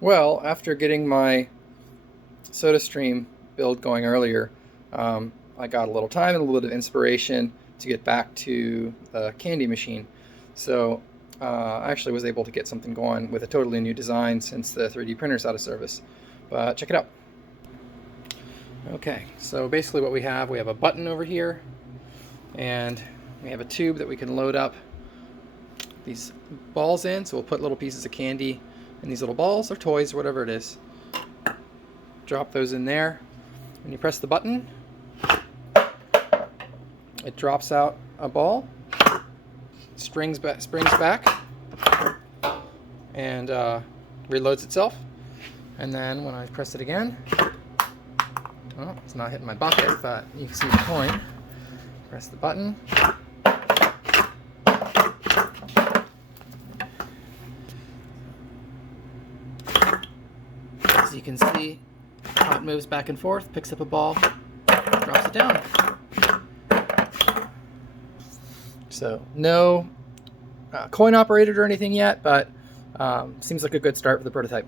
Well, after getting my SodaStream build going earlier, I got a little time and a little bit of inspiration to get back to the candy machine. So I actually was able to get something going with a totally new design since the 3D printer's out of service. But check it out. Okay, so basically what we have a button over here, and we have a tube that we can load up these balls in. So we'll put little pieces of candy in these little balls or toys or whatever it is. Drop those in there. When you press the button, it drops out a ball, springs back, and reloads itself. And then when I press it again, well, it's not hitting my bucket, but you can see the point. Press the button. As you can see, how it moves back and forth, picks up a ball, drops it down. So no coin operated or anything yet, but seems like a good start for the prototype.